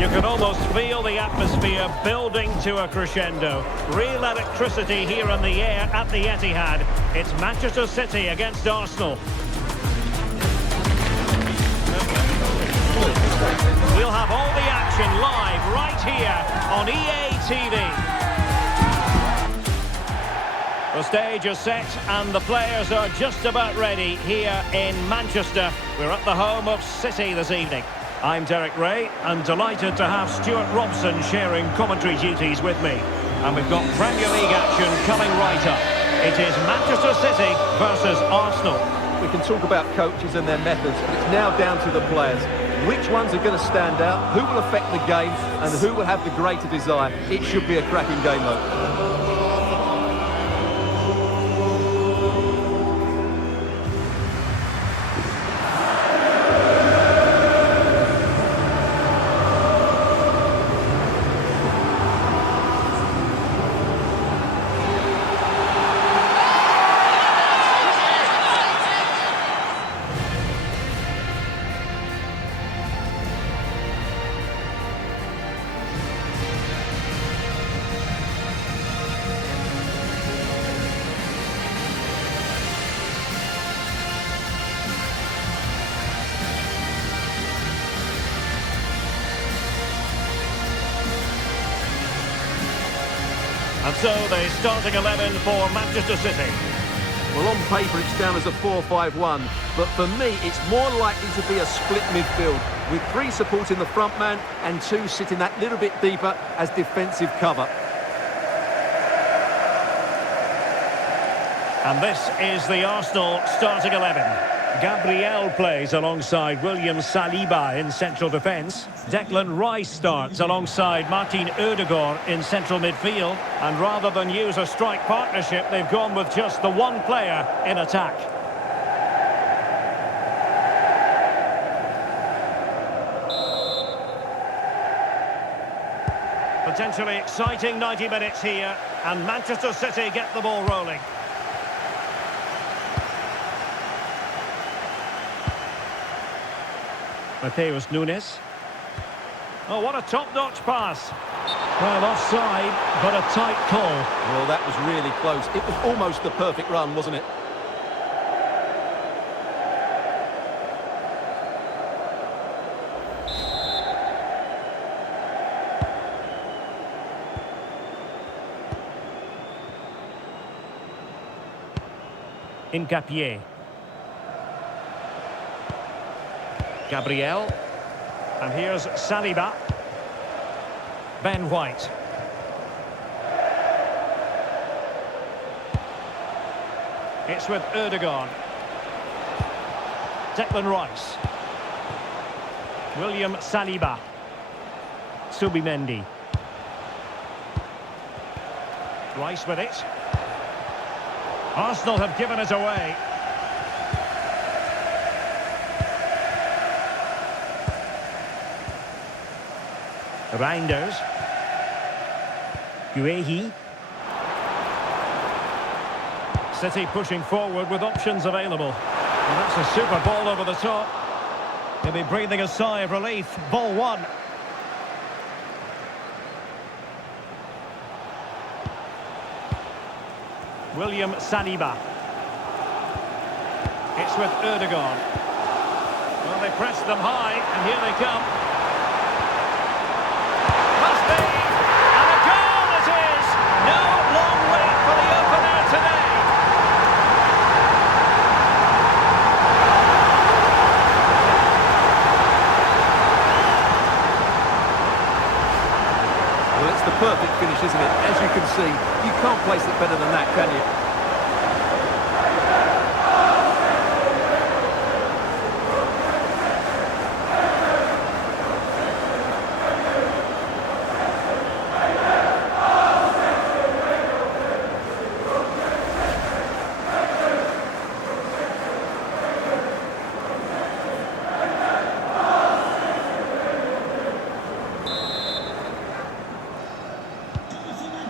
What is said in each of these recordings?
You can almost feel the atmosphere building to a crescendo. Real electricity here in the air at the Etihad. It's Manchester City against Arsenal. We'll have all the action live right here on EA TV. The stage is set and the players are just about ready here in Manchester. We're at the home of City this evening. I'm Derek Ray and delighted to have Stuart Robson sharing commentary duties with me. And we've got Premier League action coming right up. It is Manchester City versus Arsenal. We can talk about coaches and their methods, but it's now down to the players. Which ones are going to stand out, who will affect the game, and who will have the greater desire. It should be a cracking game, though. And so the starting 11 for Manchester City. Well, on paper it's down as a 4-5-1, but for me it's more likely to be a split midfield, with 3 supporting the front man and 2 sitting that little bit deeper as defensive cover. And this is the Arsenal starting 11. Gabriel plays alongside William Saliba in central defence. Declan Rice starts alongside Martin Odegaard in central midfield. And rather than use a strike partnership, they've gone with just the one player in attack. Potentially exciting 90 minutes here, and Manchester City get the ball rolling. Mateus Nunes. Oh, what a top-notch pass. Well, offside, but a tight call. Well, that was really close. It was almost the perfect run, wasn't it? Ngapié. Gabriel. And here's Saliba. Ben White. It's with Odegaard. Declan Rice. William Saliba. Subimendi. Rice with it. Arsenal have given it away. Reinders. Guehi. City pushing forward with options available. And that's a super ball over the top. He'll be breathing a sigh of relief. Ball one. William Saliba. It's with Odegaard. Well, they pressed them high, and here they come. Must be! And a goal it is! No long wait for the opener today. Well, it's the perfect finish, isn't it? As you can see, you can't place it better than that, can you?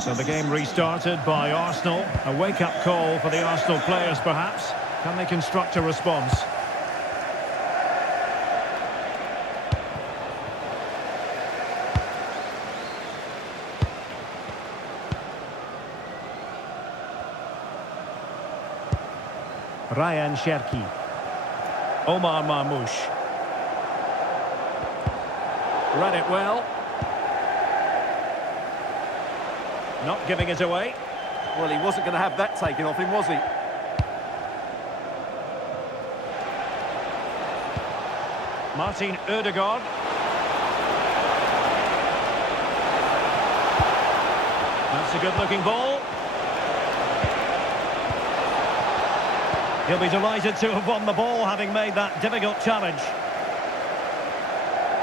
So the game restarted by Arsenal. A wake-up call for the Arsenal players, perhaps. Can they construct a response? Ryan Cherki. Omar Marmoush. Read it well. Not giving it away. Well, he wasn't going to have that taken off him, was he? Martin Ødegaard. That's a good-looking ball. He'll be delighted to have won the ball, having made that difficult challenge.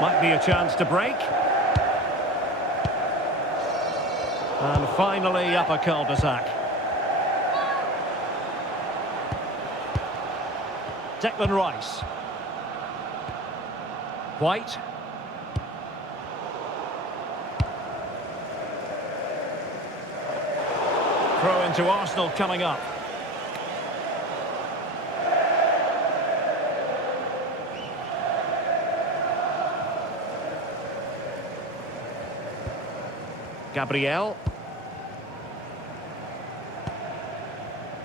Might be a chance to break. And finally up a cul-de-sac. Declan Rice. White. Throw into Arsenal coming up. Gabriel.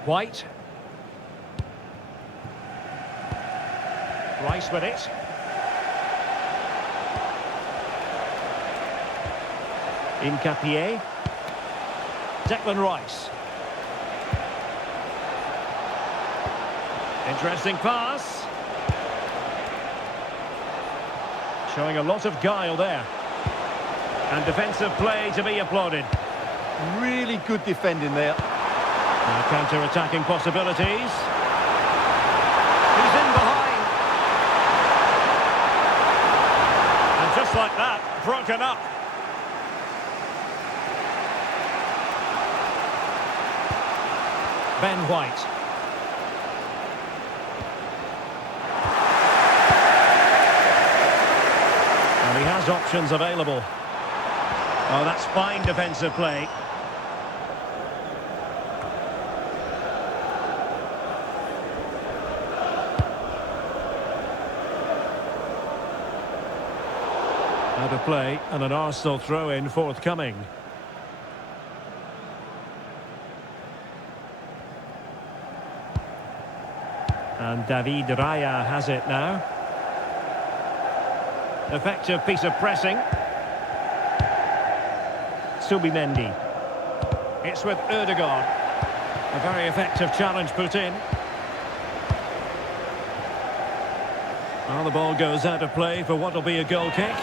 White. Rice with it. Incapié. Declan Rice. Interesting pass. Showing a lot of guile there. And defensive play to be applauded. Really good defending there. Now counter-attacking possibilities. He's in behind. And just like that, broken up. Ben White. And he has options available. Oh, that's fine defensive play. Out of play and an Arsenal throw-in forthcoming. And David Raya has it now. Effective piece of pressing. Subimendi. It's with Ødegaard. A very effective challenge put in. Well, the ball goes out of play for what will be a goal kick.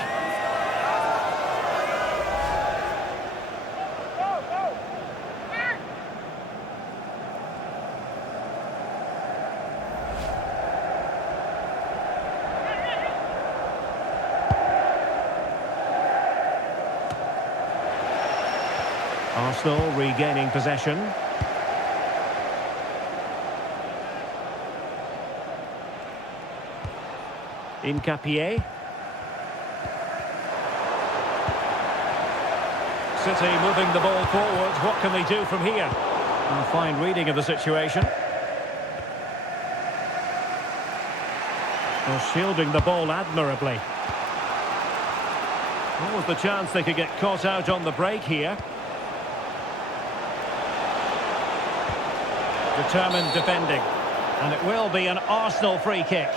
Arsenal regaining possession. Incapié. City moving the ball forward. What can they do from here? A fine reading of the situation. Well, shielding the ball admirably. What was the chance they could get caught out on the break here? Determined defending. And it will be an Arsenal free kick.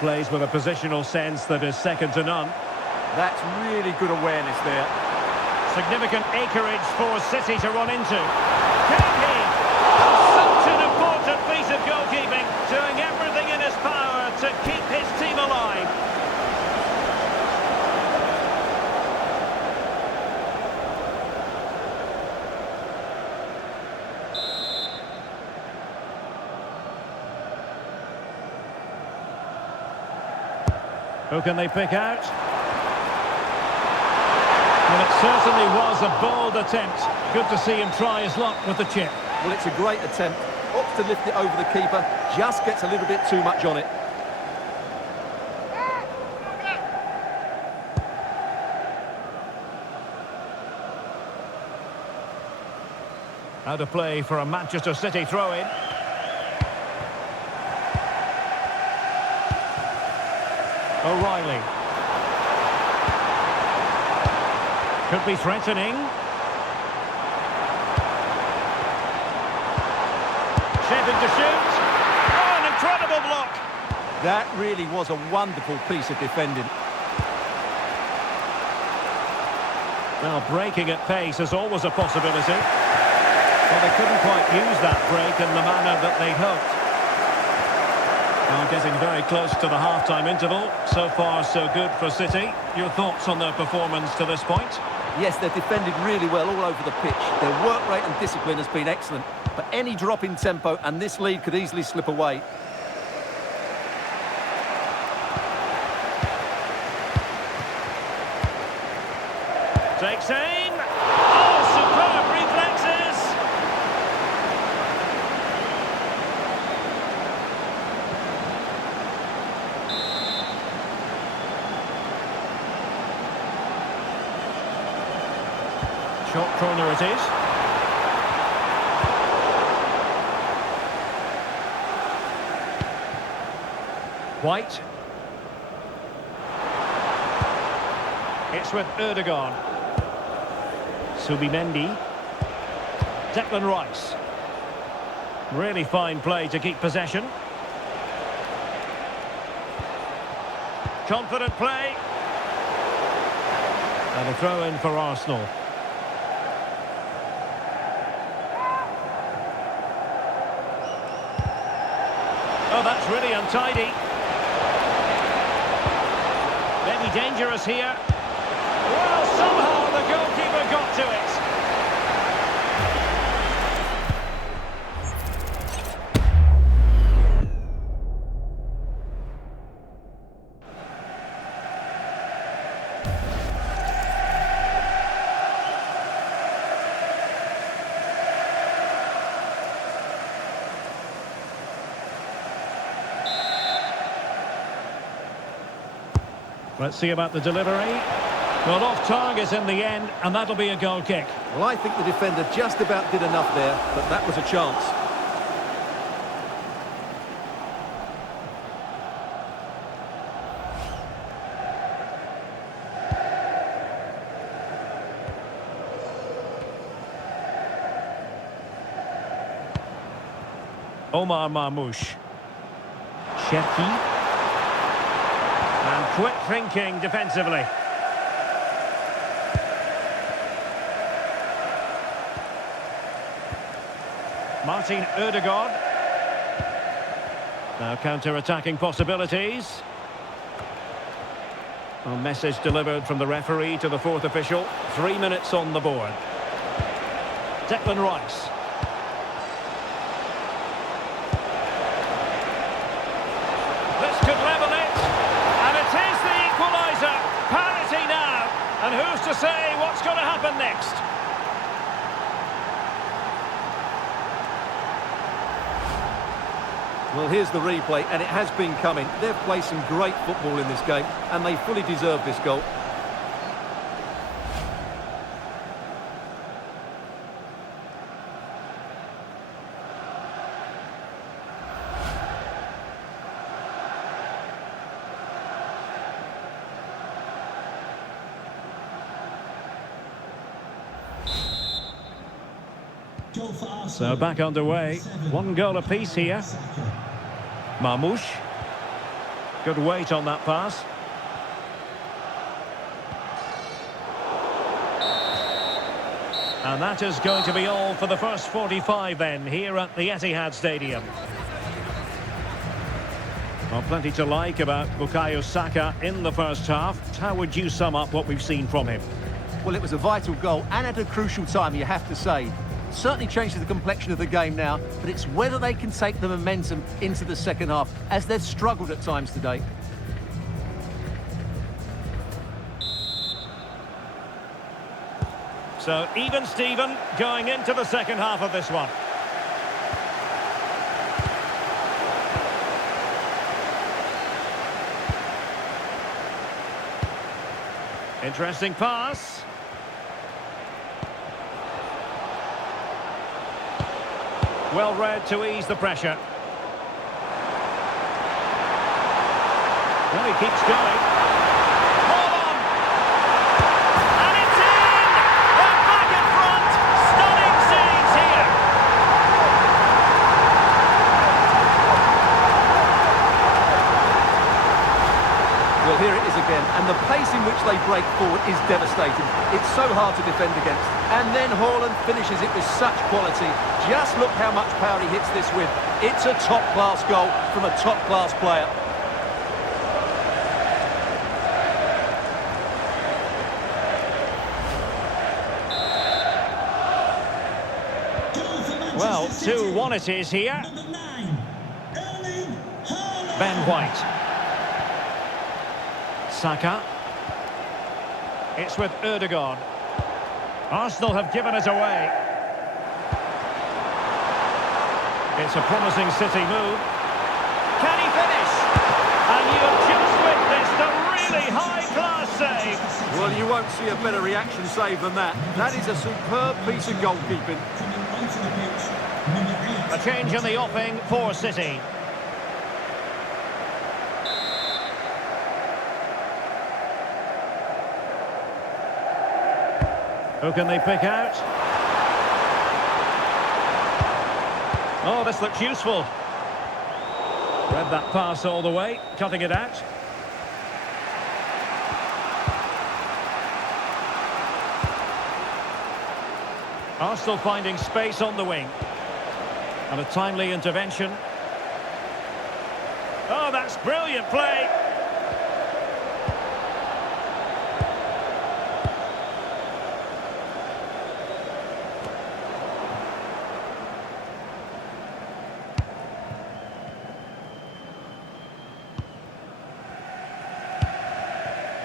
Plays with a positional sense that is second to none. That's really good awareness there. Significant acreage for City to run into. Can he? Such an important piece of goalkeeping, doing everything in his power to keep his team alive. Who can they pick out? Well, it certainly was a bold attempt. Good to see him try his luck with the chip. Well, it's a great attempt. Opts to lift it over the keeper. Just gets a little bit too much on it. Out of play for a Manchester City throw-in. O'Reilly. Could be threatening. Shaping to shoot. Oh, an incredible block. That really was a wonderful piece of defending. Well, breaking at pace is always a possibility. Well, they couldn't quite use that break in the manner that they'd hoped. Well, getting very close to the half-time interval. So far, so good for City. Your thoughts on their performance to this point? Yes, they've defended really well all over the pitch. Their work rate and discipline has been excellent. But any drop in tempo and this lead could easily slip away. Takes aim. Oh, superb reflexes. Short corner it is. White. It's with Erdogan. Subimendi. Declan Rice. Really fine play to keep possession. Confident play. And a throw-in for Arsenal. Oh, that's really untidy. Maybe dangerous here. Well, somehow the goalkeeper got to it. Let's see about the delivery. Well, off target in the end, and that'll be a goal kick. Well, I think the defender just about did enough there, but that was a chance. Omar Marmoush. Cherki. And quick thinking defensively. Martin Ødegaard. Now counter-attacking possibilities. A message delivered from the referee to the fourth official. 3 minutes on the board. Declan Rice. This could level it. And it is the equaliser. Parity now. And who's to say what's going to happen next? Well, here's the replay, and it has been coming. They've played some great football in this game, and they fully deserve this goal. So back underway. 1 goal apiece here. Marmoush. Good weight on that pass. And that is going to be all for the first 45 then, here at the Etihad Stadium. Well, plenty to like about Bukayo Saka in the first half. How would you sum up what we've seen from him? Well, it was a vital goal, and at a crucial time, you have to say. Certainly changes the complexion of the game now, but it's whether they can take the momentum into the second half, as they've struggled at times today. So even Steven going into the second half of this one. Interesting pass. Well read to ease the pressure. Well, he keeps going. Haaland! And it's in! They're back in front! Stunning scenes here! Well, here it is again, and the pace in which they break forward is devastating. It's so hard to defend against. And then Haaland finishes it with such quality. Just look how much power he hits this with. It's a top-class goal from a top-class player. Well, 2-1 it is here. Ben White. Saka. It's with Ødegaard. Arsenal have given it away. It's a promising City move. Can he finish? And you've just witnessed a really high-class save. Well, you won't see a better reaction save than that. That is a superb piece of goalkeeping. A change in the offing for City. Who can they pick out? Oh, this looks useful. Read that pass all the way, cutting it out. Arsenal finding space on the wing. And a timely intervention. Oh, that's brilliant play.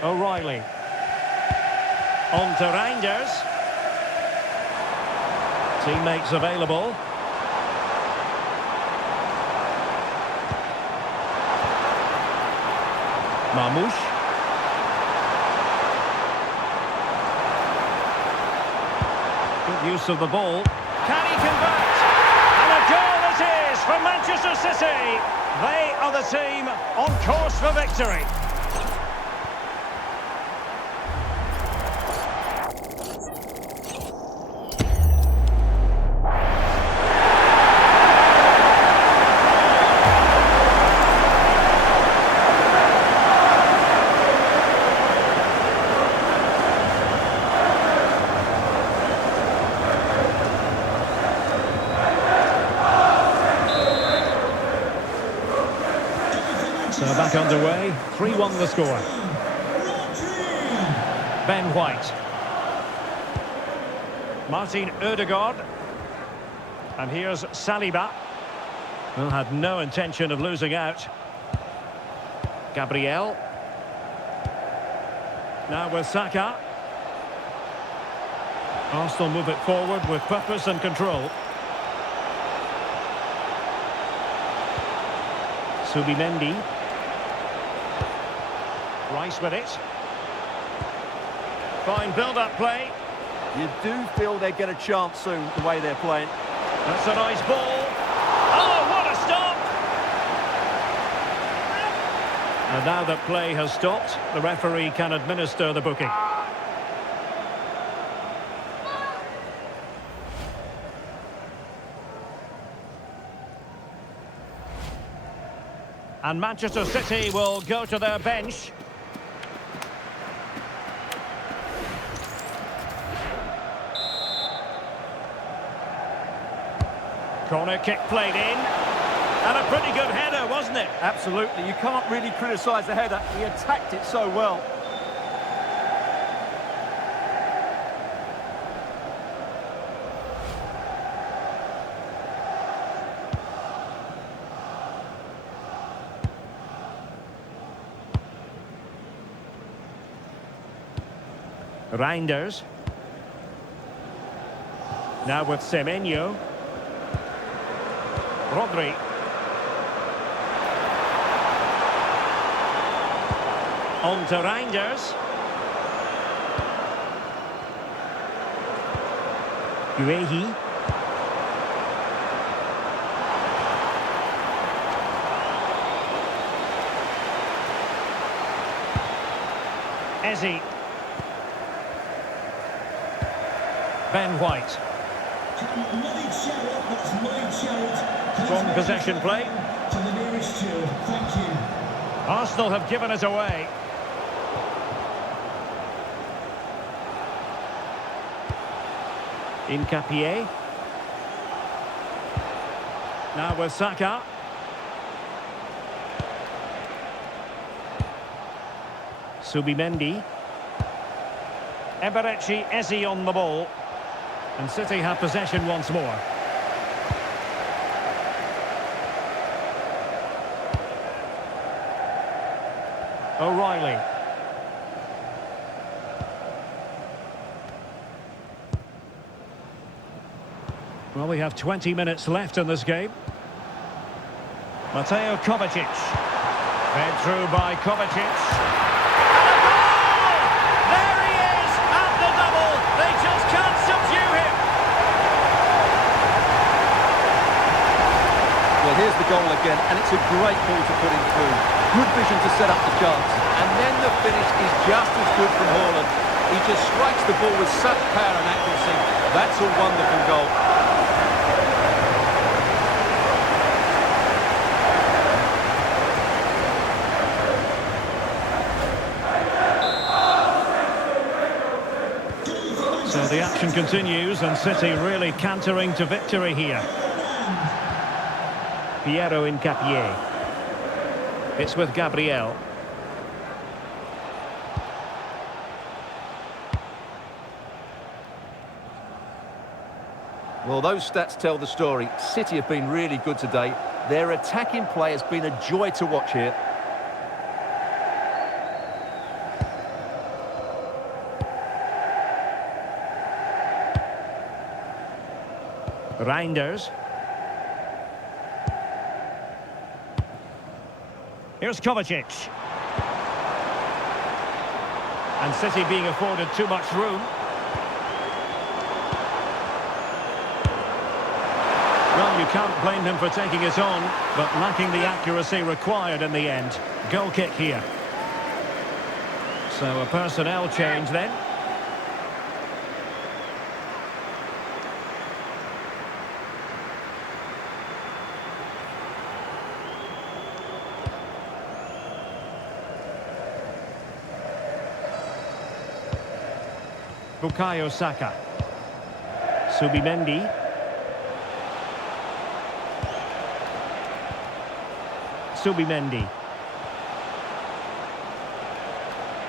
O'Reilly. On to Reinders. Teammates available. Marmoush. Good use of the ball. Can he convert? And a goal it is for Manchester City. They are the team on course for victory. So back underway, 3-1 the score. Ben White. Martin Ødegaard. And here's Saliba. Who had no intention of losing out. Gabriel. Now with Saka. Arsenal move it forward with purpose and control. Subimendi. Rice with it. Fine build-up play. You do feel they get a chance soon, the way they're playing. That's a nice ball. Oh, what a stop! And now that play has stopped, the referee can administer the booking. And Manchester City will go to their bench. Corner kick played in. And a pretty good header, wasn't it? Absolutely. You can't really criticise the header. He attacked it so well. Reinders. Now with Semenyo. Rodri. On to Reinders. Guehi. Eze. Ben White. Strong possession play. To the nearest steward. Thank you. Arsenal have given it away. Incapié. Now with Saka. Subimendi. Eberechi Eze on the ball. And City have possession once more. O'Reilly. Well, we have 20 minutes left in this game. Mateo Kovacic. Fed through by Kovacic. And a goal! There he is at the double. They just can't subdue him. Well, here's the goal again, and it's a great ball to put him through. Good vision to set up the chance. And then the finish is just as good from Haaland. He just strikes the ball with such power and accuracy. That's a wonderful goal. So the action continues, and City really cantering to victory here. Piero Incapié. It's with Gabriel. Well, those stats tell the story. City have been really good today. Their attacking play has been a joy to watch here. Reinders. Here's Kovacic. And City being afforded too much room. Well, you can't blame him for taking it on, but lacking the accuracy required in the end. Goal kick here. So a personnel change then. Bukayo Saka. Subimendi. Subimendi.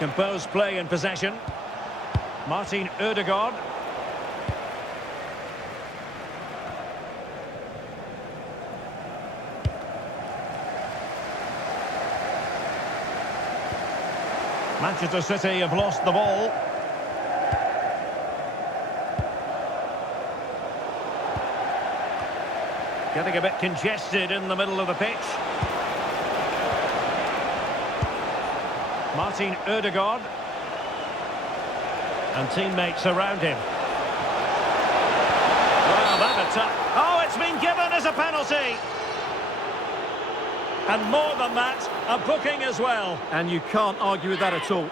Composed play in possession. Martin Ødegaard. Manchester City have lost the ball. Getting a bit congested in the middle of the pitch. Martin Ødegaard. And teammates around him. Well, that attack. Oh, it's been given as a penalty. And more than that, a booking as well. And you can't argue with that at all.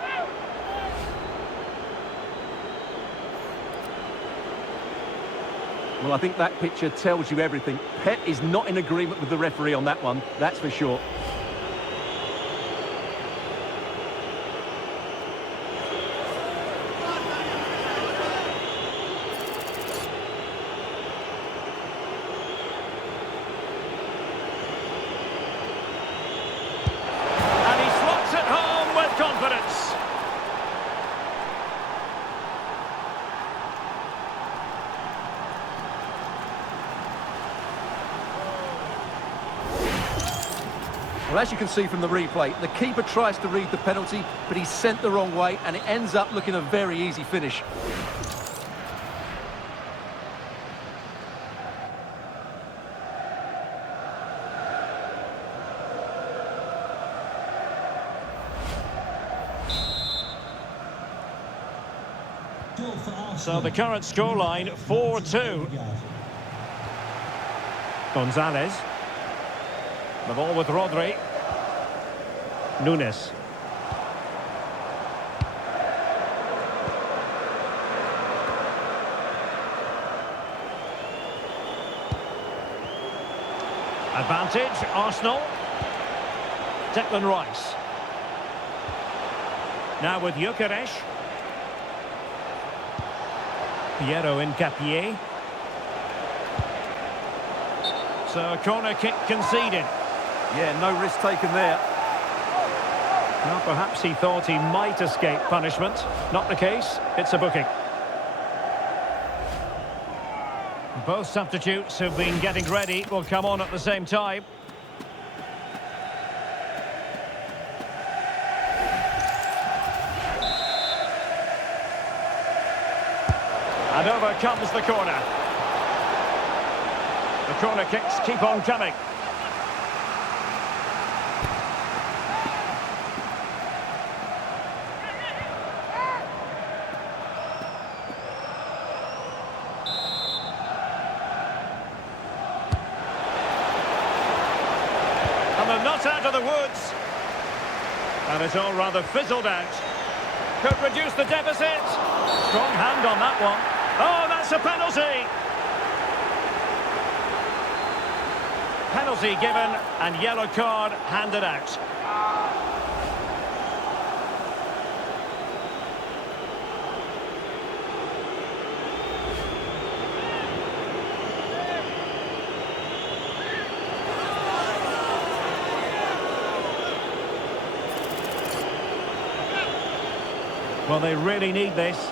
Well, I think that picture tells you everything. Pep is not in agreement with the referee on that one, that's for sure. And he slots it home with confidence. Well, as you can see from the replay, the keeper tries to read the penalty, but he's sent the wrong way, and it ends up looking a very easy finish. So the current scoreline, 4-2. Gonzalez. The ball with Rodri. Nunes. advantage, Arsenal. Declan Rice. Now with Gyökeres. Piero Incapié. So corner kick conceded. Yeah, no risk taken there. Well, perhaps he thought he might escape punishment. Not the case. It's a booking. Both substitutes who've been getting ready will come on at the same time. And over comes the corner. The corner kicks keep on coming. And they're not out of the woods. And it's all rather fizzled out. Could reduce the deficit. Strong hand on that one. Oh, that's a penalty! Penalty given and yellow card handed out. Well, they really need this.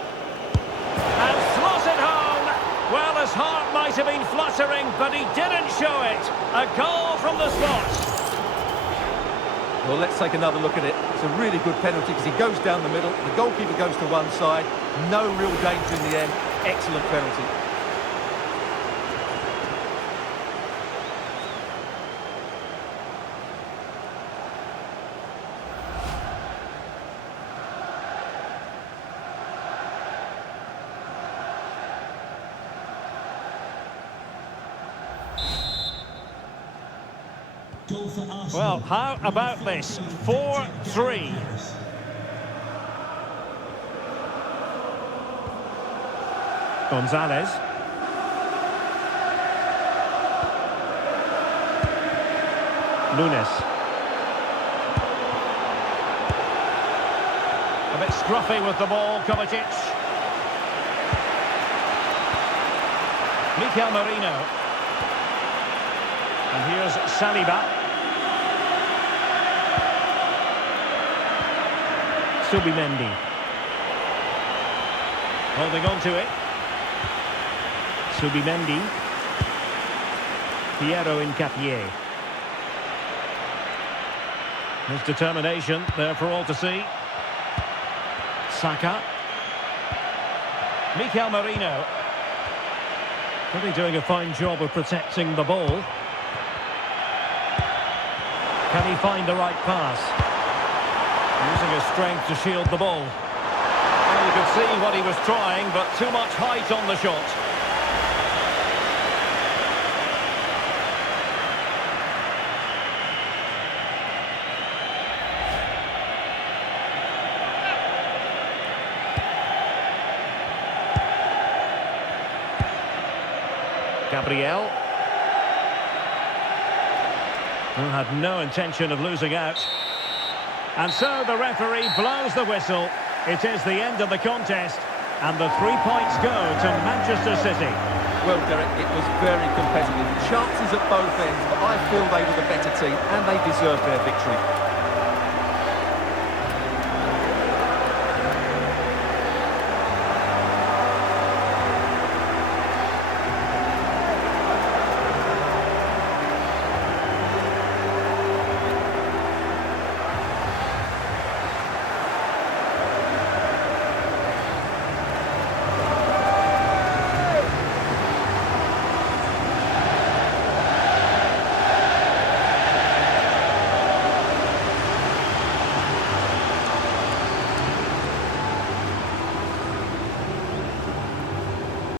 And slots it home. Well, his heart might have been fluttering, but he didn't show it. A goal from the spot. Well, let's take another look at it. It's a really good penalty because he goes down the middle. The goalkeeper goes to one side. No real danger in the end. Excellent penalty. Goal for Arsenal. Well, how about this? 4-3. Gonzalez. Nunes. A bit scruffy with the ball, Kovacic. Mikel Merino. And here's Saliba. Subimendi. Holding on to it. Subimendi. Piero Incapié. His determination there for all to see. Saka. Mikel Merino. Really doing a fine job of protecting the ball. Can he find the right pass? Using his strength to shield the ball. Well, you could see what he was trying, but too much height on the shot. Gabriel. Who had no intention of losing out. And so the referee blows the whistle. It is the end of the contest, and the 3 points go to Manchester City. Well, Derek, it was very competitive. Chances at both ends, but I feel they were the better team, and they deserved their victory.